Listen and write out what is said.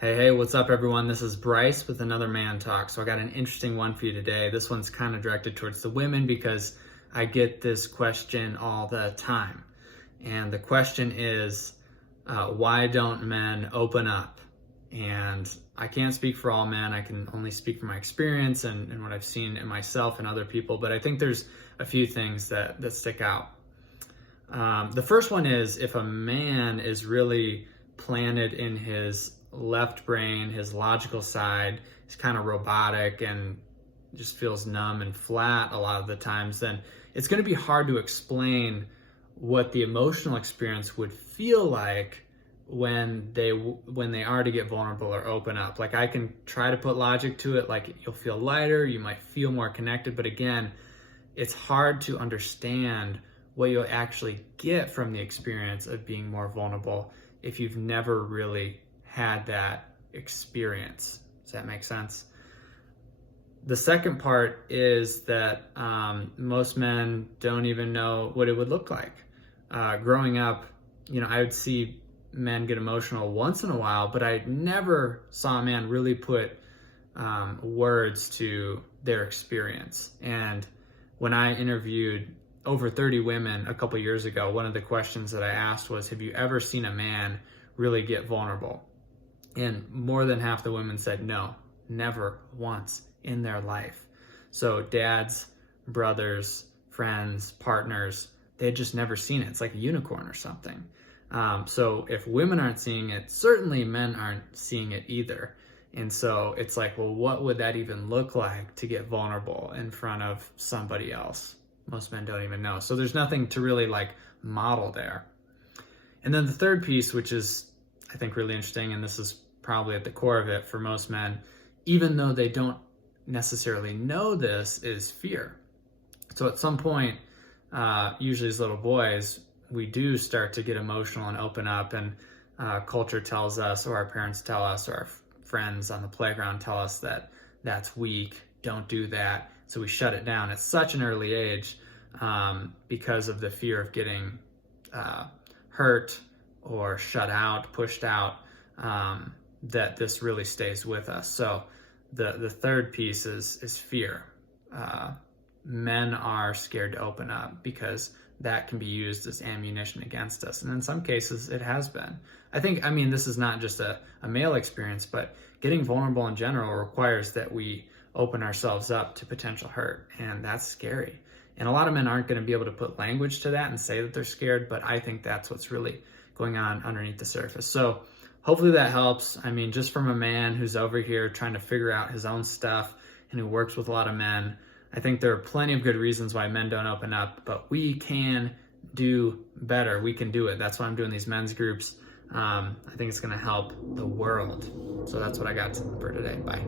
Hey, what's up everyone? This is Bryce with another Man Talk. So I got an interesting one for you today. This one's kind of directed towards the women because I get this question all the time. And the question is, why don't men open up? And I can't speak for all men. I can only speak from my experience and what I've seen in myself and other people. But I think there's a few things that stick out. The first one is if a man is really planted in his left brain, his logical side, he's kind of robotic and just feels numb and flat a lot of the times, then it's going to be hard to explain what the emotional experience would feel like when they are to get vulnerable or open up. Like I can try to put logic to it, like you'll feel lighter, you might feel more connected, but again, it's hard to understand what you'll actually get from the experience of being more vulnerable if you've never really had that experience. Does that make sense? The second part is that most men don't even know what it would look like. Growing up, I would see men get emotional once in a while, but I never saw a man really put words to their experience. And when I interviewed over 30 women a couple years ago, one of the questions that I asked was, have you ever seen a man really get vulnerable? And more than half the women said no, never once in their life. So dads, brothers, friends, partners, they had just never seen it. It's like a unicorn or something. So if women aren't seeing it, certainly men aren't seeing it either. And so it's like, well, what would that even look like to get vulnerable in front of somebody else? Most men don't even know. So there's nothing to really model there. And then the third piece, which is I think really interesting, and this is probably at the core of it for most men, even though they don't necessarily know this, is fear. So at some point, usually as little boys, we do start to get emotional and open up, and culture tells us, or our parents tell us, or our friends on the playground tell us that that's weak, don't do that. So we shut it down at such an early age because of the fear of getting hurt or shut out, pushed out, that this really stays with us. So the third piece is fear. Men are scared to open up because that can be used as ammunition against us. And in some cases it has been. I mean, this is not just a male experience, but getting vulnerable in general requires that we open ourselves up to potential hurt. And that's scary. And a lot of men aren't going to be able to put language to that and say that they're scared, but I think that's what's really going on underneath the surface. So hopefully that helps. I mean, just from a man who's over here trying to figure out his own stuff and who works with a lot of men, I think there are plenty of good reasons why men don't open up, but we can do better. We can do it. That's why I'm doing these men's groups. I think it's going to help the world. So that's what I got for today. Bye.